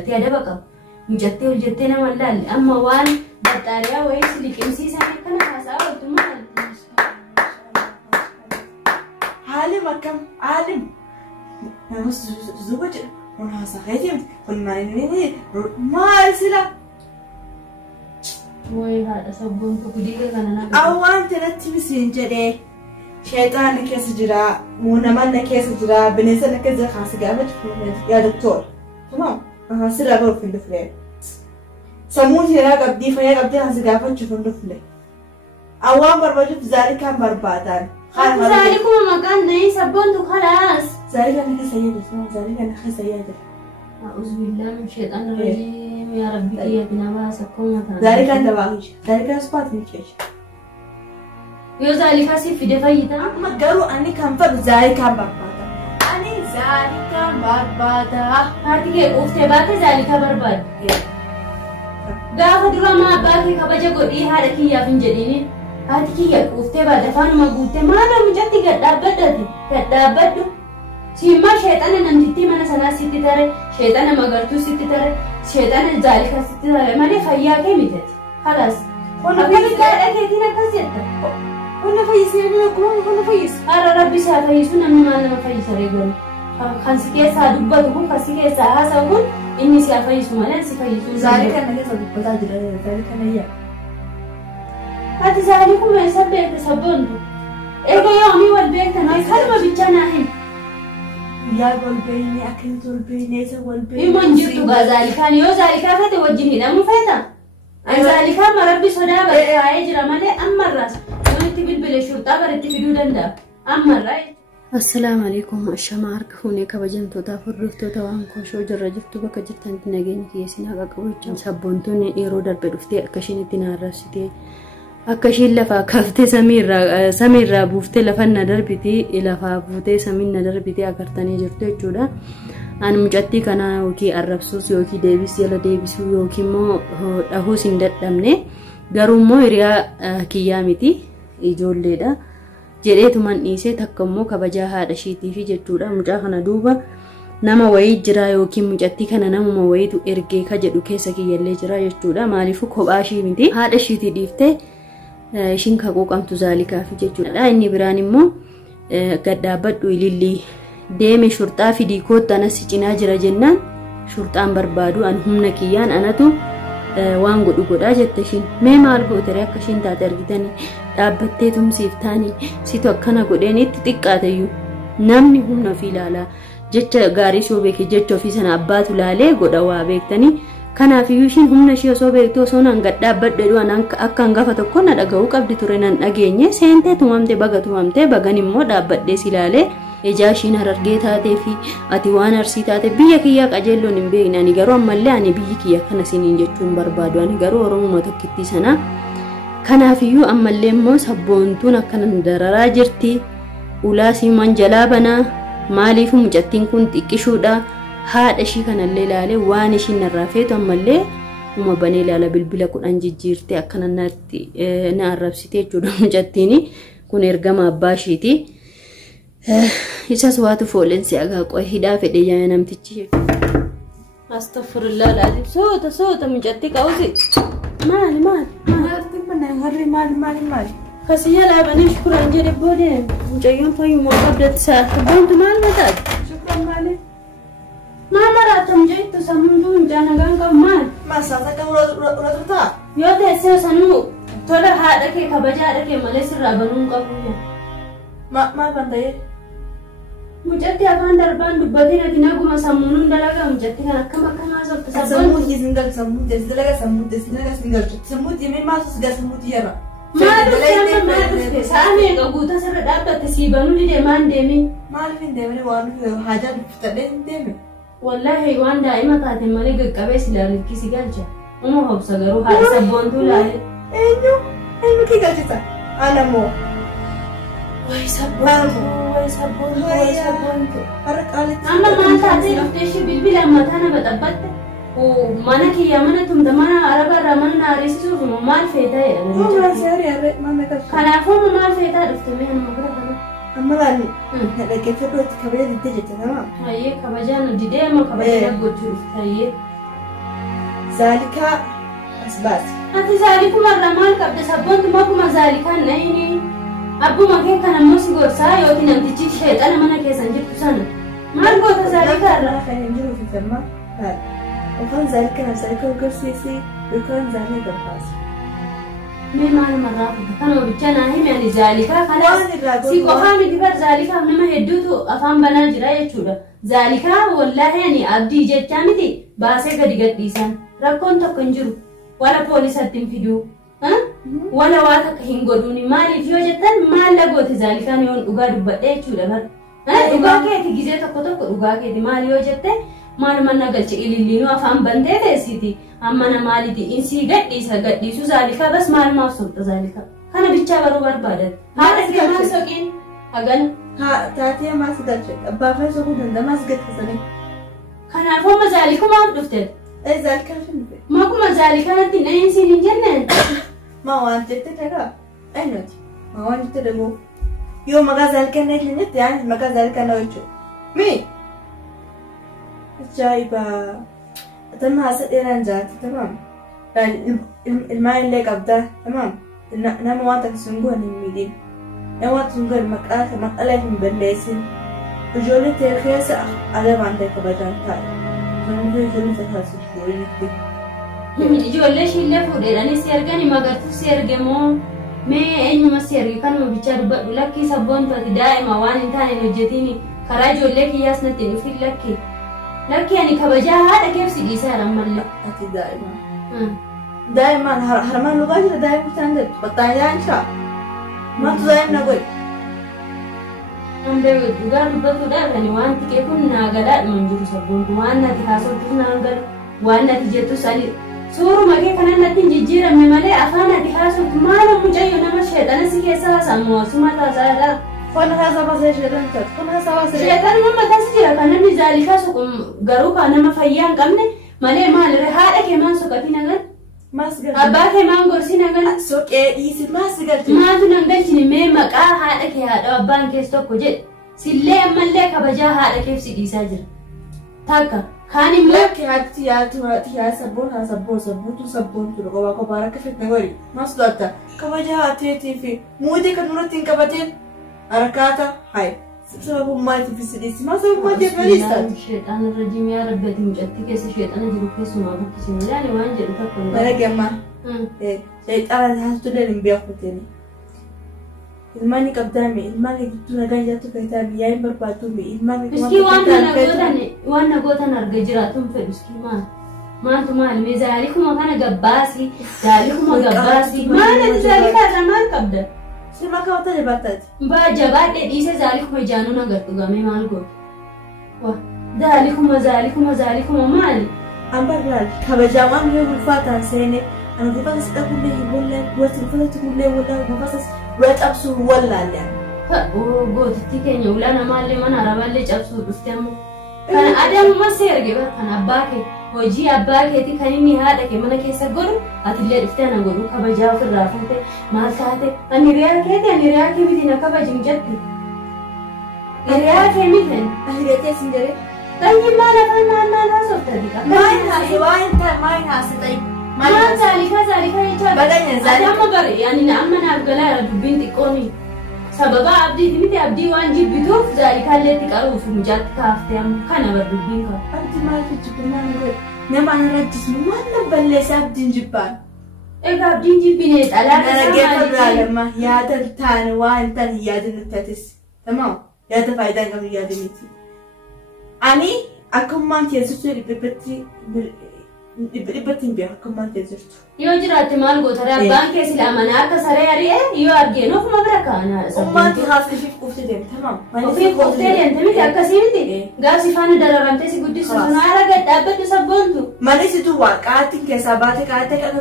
Tiada bakal mujatte ujatte nama lal amma wan bataria wais liqimsi sana kana hasa utuma عالم كم عالم بس زوج وانا صحيتي قلنا اني ما ارسله وي هذا صبون كدي كان اوان تنتي مسنجده شيطان كيس جرا مو نمن كيس جرا بنسن كذا خاص قامت يا دكتور تمام سلا بو في الفلان سموتي يا قبدي فيا قبدي خاص قامت في الفلان اوان بربجت ذلك كان بربادان ذلكم مكان ني صبون خلاص ذلك انا كسيده اسمه ذلك انا كسيده اعوذ بالله من الشيطان الرجيم يا ربي يا بنا سكون ذلك انت باغيش ذلك اسبات نيكيش يو ذلك سي في دفايتا ما قالوا اني كان فب ذلك كان بربادا اني ذلك كان بربادا هاتي كي اوفته باكي ذلك برباد غاف درما باكي كبجه غدي هادكي يا فنجديني هاتي كي اوفته بعد فان ما غوته ما انا مجتي غدابدو سيما شيطان ننتي من سنا سيتي ترى شيطان مغرتو سيتي ترى شيطان ذلك سيتي ترى مالي خيا كيميتت خلاص وانا في كده كده كزيتا وانا فيس يعني وانا فيس ارى ربي سافيسنا ما انا فيس رجل خنسكي سادبته خنسكي ساهسكون اني سافيس ما انا سافيس ذلك انا كده بتاجر ذلك انا يا هذا ذلكم ما يسبب تسبون ايه يومي والبيت انا كلمه بتجناهن يا والبيني اكلت والبيني والبيني يمن جبت ذلك كان يو ذلك فتوجهني لا مفيتا ذلك ما ربي صدا بايجر مالي اما الراس وانت بالبل شرطه برت بدودندا اما الراي السلام عليكم الشمار كوني كبجنتو تافردفتو توان كوشو جرجفتو بك جرتان نغين كيسنا قوچ سبونتوني ايرو دربه دفتي اكشين تنارسيتي اكشين لفا كفته سمير بوفته لفن دربتي لفا بوته سمين دربتي اگرتني جرتو جودا an mujatti kana yoki arrabsus yoki deebis yala deebisu yoki mo dhahu sindadamne garummo hiriya kiyya miti ijoolleedha jedheetuman dhiisee takkammoo kabajaa haadha shiitii fi jechuudha mucaa kana duuba nama wayii jira yoki mujatti kana namuma wayiitu ergee ka jedhu keessa kiyyallee jira jechuudha maalifu kophaa shii miti haadha shiitii dhiiftee ishin ka qoqamtu zaalikaa fi jechuudha inni biraan immoo gaddaabadhu ilillii deeme shurxaa fi diikoota anas cinaa jira jennaan shurxaan barbaadu an humna kiyyaan anatu waan godhu godhaa jette shin mee maal gootere akka shin taate argitanii dhaabbattee tumsiiftaanii situ akkana godheen itti xiqqaateyyuu namni humna fi ilaalaa jecha gaarii soo beeke jecha ofii sana abbaatu laalee godha waa beektanii kanaafiyyuu shin humna ishee osoo beektu osoo nan gadhaabbadhu an akka hangafa tokko na dhaga'uu qabdi ture nan dhageenye seentee tumamte baga tumamte bagan immoo dhaabbadhee silaalee ejaashin harargee taatee fi ati waan arsii taate biyya kiyya qajeelloon hin beekne ani garuu ammallee ani biyyi kiyya kana siniin jechuun barbaadu ani garuu oromuma tokkitti sana kanaafiyyuu ammallee immoo sabboontuun akkanan dararaa jirti ulaasii manjalaa banaa maaliif mucattiin kun xiqqishuudha haadha ishii kanallee ilaalee waan ishiin narraa feetu ammallee uma banee ilaala bilbila 10 jijjiirtee akkanatti na arrabsitee jechuudha mucattiin kun ergama abbaa ishiiti isas waatu foolensi agaa qoy hidhaa fedhe yaa namtichi astaghfirullah alazim soota mucatti qawsi maal تبنا هري مال كسيا لابني شكرا جري بودي مجيون فاي مقبلت ساعه بنت مال متى شكرا مالي ما مراتم جيت سمون جانا غان مال ما ساتك ورطتا يو تسو سنو تولا هادك كبجادك مالس رابنون قبويا ما بندي مجتي أكان دربان دبتي ندينا كم سمونون دلنا مجتي كنا كم أصاب سموت يزنقل سموت يزدلقة سموت يمين ما تسقى سموت يرا ما تسقى سامي كقوتا سر دابة تسيبانو لي دمان دمي ما أعرف إن دمني وانو حاجات بفتدين دمي والله وان دائما تاتي مالك كبيس لالك كيسي قالجا وما هو بسجرو هذا سبون تولاه إنه كي قالجتا أنا مو وای سبون أرك قالت أما ما تاتي لفتشي بالبلا ما تانا بتبت ومانا كي يامنا تم دمانا عربا رمانا ريسيسو مال فيتا يا ما سيري يا ريت ما مكان كان عفوا مال فيتا رفتمي أنا مقرأ أما لاني هذا كيف يقول كبير الدجت تمام هاي كبجان الدجاج ما كبجان قلت هاي Zaalika as baasi. Ati zaalikuma irraa maal qabda sabboontumaa kuma zaalikaan na'ini. Abbuma kee kan ammoo si gorsaa yookiin namtichi sheexana mana keessan jirtu sana. Maal goota zaalikaa irraa? Kan hin jiru fi gamma. Yookaan zaalika zaalika agarsiisi yookaan zaalii gabbaasi. Mee maal marraa fuudha? Kanuma bicha naa himi ani zaalikaa kanas si qofaa miti bar zaalikaaf nama hedduutu afaan banaa jira jechuudha. Zaalikaa wallaahi ani abdii jechaa miti baasee gadi gadhiisan. Rakkoon tokko hin jiru. Wala poolisatti hin fiduu. Wala waa takka hin godhuuni. Maaliif yoo jettan maal lagooti zaalikaan yoon dhugaa dubbadhe jechuudha bar. Dhugaa keeti gizee tokko tokko dhugaa keeti maal yoo jette maal manna galche ililliinuu afaan bantee teessiti. Amma na maaliti insii gadhiisu zaalika bas maal maaf sobta zaalika kana bichaa baruu barbaadan haadha kee maal soqiin hagan taatee maas galche abbaa fi soquu dandamaas gadhiisanii kanaafuu ma zaalikumaaf dhufte zaalika finfe makuma zaalikanatti na'insiin hin jenneen ma waan jette dhagaa eenyuti ma waan jette dhagaa yoo maqaa zaalika na hin jette yaani maqaa zaalika na hojjetu mi ajaa'iba تمام هسألنا جاتي تمام الماء اللي قبضه تمام نما وانتك سنقول الميدين نما تنقول مقالة من بلسين وجولة الخياس على ما عندك بدن تاي نقول جولة الخياس جولة من جولة شيء اللي فوري أنا سيرجاني ما قلت سيرجمو ما أي ما سيرجي كانوا بيشاروا بدولك كي سبون فتدائما وان إنتاني نجتيني خراج جولة كياس نتيني في لكي لكن يعني كبجاه هذا كيف سيجي سهل ملا أتي دائما هرمان لغاية دائما تندب بطايا إن شاء ما تزايم نقول أم ده دوغان بتو ده يعني وان تكيكون ناقلا منجور سبون وان نتحاسب تناقل وان نتيجة سالي سورو ما كي كنا نتين جيرا مملي أفانا تحاسب ما له مجايو نما شيطان سيكي ساسا موسما تاسا فأنا هذا بس شيطان تات فأنا هذا بس شيطان ما تسجيل كنا نزالي سوكم غروكا نما فيان كمني مالي مال هذا كمان سوكتي نغل ما سجل أبا كمان غرسي نغل سوك إيه ما سجل ما تنغل شنو ميمك هذا كي هذا أبان كيستوك وجد سلة ملة كبجاه هذا كيف سيدي ساجر تاكا خاني ملك يا سبون تلقوا كبارك في النغوري ما صدقت كبجاه تيتي في مودي كنورتين كبتين أركاتا هاي سبب ما في سديس ما سبب ما تفريسات الشيطان الرجيم يا رب تمجتك يا الشيطان يجيب كيس ما بكسين يعني وين جرت تقول أنا جماعة إيه شيطان هذا تدل بيأخذني الماني قدامي الماني تقول أنا جاتو كتابي يا إمبر باتومي الماني بسكي وانا قوتنا رججراتهم في بسكي ما أنتم ما الميزالكم ما كان جباسي ذلكم جباسي ما أنا ذلك هذا ما قبله سمع كوتا جبتت بجبات إيسا ذلكم جانونا قرتو قامي مال قول ذلكم مال أمبرال كبجاوان يوم الفاتحة سنة أنا بفاس أقول له ولا وتفضل تقول له ولا بفاس وات أبصر ولا يعني قلت تيجي ولا أنا مالي ما أنا رمالي أبصر بستمو كان أدم ما سيرجع كان أباكي وجي أباكي تي كانني هذا كمان كيس أقوله أتلي رفتنا أقوله كبجاو في الرافوته ما كاته أني ريال كي بدينا كبجين جدي ريال كي مثل أهليتي سنجري طيب ما أنا صوت هذيك ما ينحاس طيب ما ذلك يجاب بدأنا ذلك أنا ما بري يعني نعم أنا أقولها ربين تكوني سبب عبدي وان جيب بتوف ذلك اللي تكارو في مجات كافتهم كان بردبين كا أنت ما تجيب ما نقول نما أنا رجس ما نبلي سابدين جبان إيه عبدين جيبينيت على أنا جيت لما يا تلتان وان تل يا دلتاتس تمام يا تفايدة كم يا دلتي أني أكون ما تيزرت ربتين بيها أكون ما تيزرت yoo jiraate maal goota rabbaan kee sila amanaa akka saree ari'ee yoo argeen ofuma bira kaana ummaanti haasishiif quftee deemte tamam ofiif quftee deemte miti akkasii miti gaafsi faana dararamtee si guddisu sun haala gad dhaabbadhu sabboontu manni si duwwaa qaatiin keessaa baate qaatee kana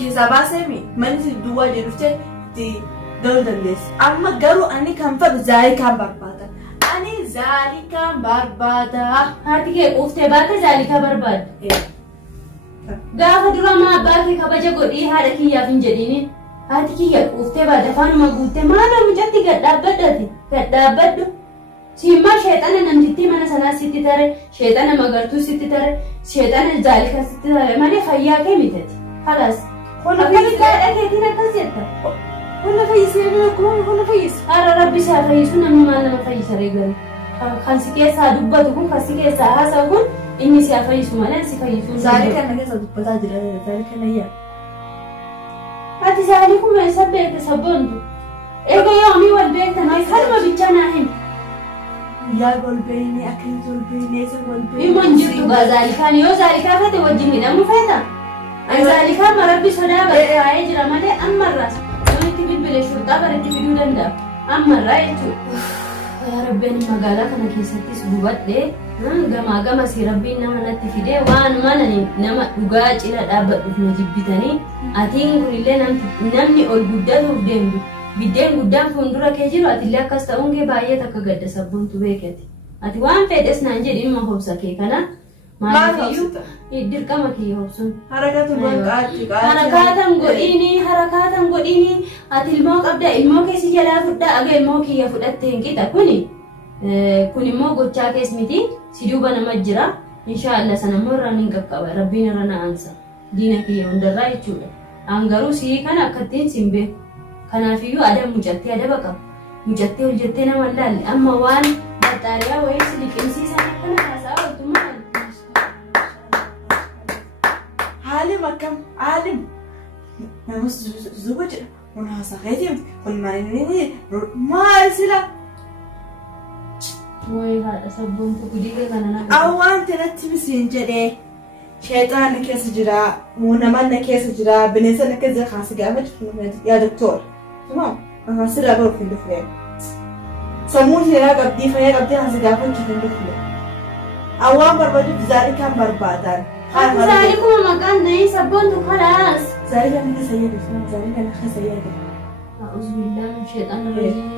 keessaa baaseemi manni si duwwaa jedhuftee itti galuu dandeessi amma garuu ani kan fedhu zaalikaan barbaada ani zaalikaan barbaada haati kee quftee baate zaalikaa barbaadde gaafa dura ma abbaa kee kabaja godhii haadha kiyyaaf hin jedhini haati kiyya quuftee baate afaanuma guuttee maala mucatti gad dhaabbadhu Sima shayxana namtitti mana sanaa sitti tare, shayxana magartuu sitti tare, shayxana zaalika sitti tare malee fayyaa kee mitati. Halas. Akkamitti haadha keetiin akkas jetta? Walla fayyisee walla fayyis. Haadha rabbi isaa fayyisu namni maal nama fayyisa reegalu. Kan si keessaa dubbatu kun kan si keessaa haasa'u kun inni si fayyisu malee si fayyisuu. Zaalika na keessa dubbataa jira zaalika na yaa. Ati zaaliku meeshaa beekte sabboontu. Egaa yoomii wal beektan kalma bichaa naa hin. Yaa golbeeyni akkamitti golbeeyni eessa golbeeyni. Immoon jirtu gaa zaalikaan yoo zaalikaa fete wajjin hidhamu feeta. Ani zaalikaan marabbi sodaa barreeffamee jira malee ammarraas walitti bilbilee shurxaa bareetti fiduu danda'a. Ammarraa jechuudha. Yaa Rabbiin magaalaa kana keessattis gubadhee gamaa gama si Rabbiin nama natti fidee waan manani nama dhugaa cina dhaabbadhuuf na jibbitanii atiin kunillee namni ol guddatuuf deemtu. Biddeen guddaan fuuldura kee jiru atillee akkas ta'uun kee baay'ee takka gadda sabboontu beekati. Ati waan fedhes naan jedhi dhimma hobsa kee kana maaliiyyuu dirqama kee hobsuun. Harakaatan godhiini ati ilmoo qabda ilmoo keessi jalaa fudhaa aga ilmoo kiyya fudhattee hin qixa kun immoo gochaa kees miti si duuba nama jira inshaallah sanammoo irraan hin qaqqaba rabbiin irra na aansa diina kiyya hundarraa jechuudha. An garuu sii kana akkattiin siin beeku. Kanaafiyyuu adam mucattee adaba qaba. Mucattee hojjettee nama laalle amma waan baxxaariyaa wayii si liqimsiisan akkana haasaa ooltummaa. Haalim akkam haalim. Namus zuba jedha. Kun haasaa keetiin kun maal sila. Wayii haadha sabboontu gudii kana nama. Awwaan tanatti misiin jedhee. Shayxaan keessa jira, namaan keessa jira, bineensa keessa jira kaasi gaafatu yaa doktor. Tamam, sirraa baruuf hin dhufne. Sammuun seeraa qabdii fayyaa qabdii kaasi gaafachuuf hin dhufne. Awwaan barbaaduuf zaalikaan barbaadan. Zaalikuma maqaan na'ii sabboontu kalaas. Zaalikaan keessa yaadu, zaalikaan keessa yaadu. Auzubillah shayxaan rajim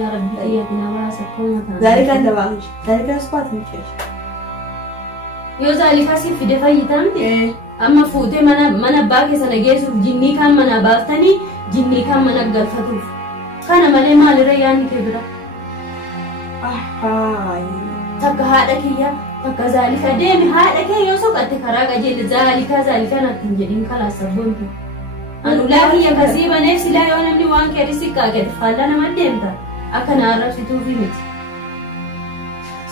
yaa rabbi xiyyatina baasa koomata. Zaalikaan dabaahu, zaalikaan ispaat hin ceeshe. Yoo zaalika si fide fayyitamte amma fuutee mana abbaa keessa nageessuuf jinnii kan mana baaftanii jinnii kan mana galfatuuf kana malee maalirra yaadni kee bira takka haadha kiyya takka zaalika deemi haadha kee yoo soqatte karaa qajeelle zaalika natti hin jedhin kalaas sabboontu anulaa kiyya kasii baneef silaa yoo namni waan kee risikkaa gadi faallaa nama deemta akka na arrabsituufi miti.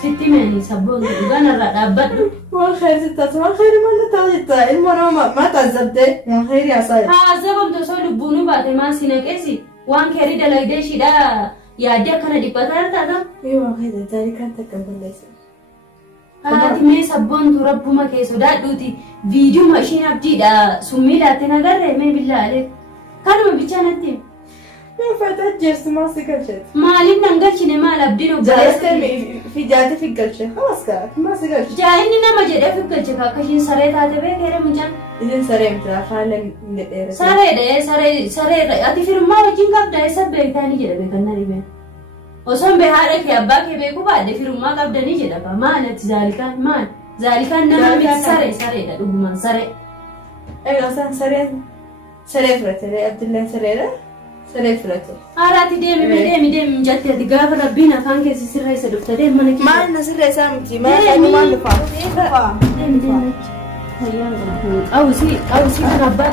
Sitti meeni sabboontu dhugaan irraa dhaabbadhu. Waan khayri sittaas waan khayri malee ta'uu jetta ilmoo nama mataa zabdee waan khayri haasaa. Haa zabamtu osoo lubbuunu baate maa si naqeesi waan keerii dalagdee shidhaa yaaddee akkana dhiphataa taata. Waan khayri zaalikaan takka balleessa. Haati mee sabboontu rabbuma kee sodaadhuuti viidiyuma ishiin abdiidha summii laattee nagarree mee billaalee kanuma bichaa natti. Fata jeestu maasi galcheet. Maaliif nan galchine maal abdiin obboleessa. Fi jaati fi galchee hawaas gaa maasi galchee. Jaa'inni nama jedhee fi galche akka ishiin saree taate beekee mucaan. Isin saree miti afaan lamni dheeraa. Sareedha ati firummaa wajjin qabda eessa beektaanii jedha beekanna dhibee. Osoon bee haadha kee abbaa kee beekuu baadde firummaa qabdanii jedha maal ati zaalikaan maal zaalikaan nama miti sareedha dhugumaan saree. Egaa isaan saree fudhatee Abdillaan sareedha. Saree fudhate. Haaraati deemi jettee ati gaafa rabbiin afaan keessi sirra isa dhufte deemi mana keessa. Maal na sirra isaa miti maal dhufaa. Deemi. Qawwisii kan abbaa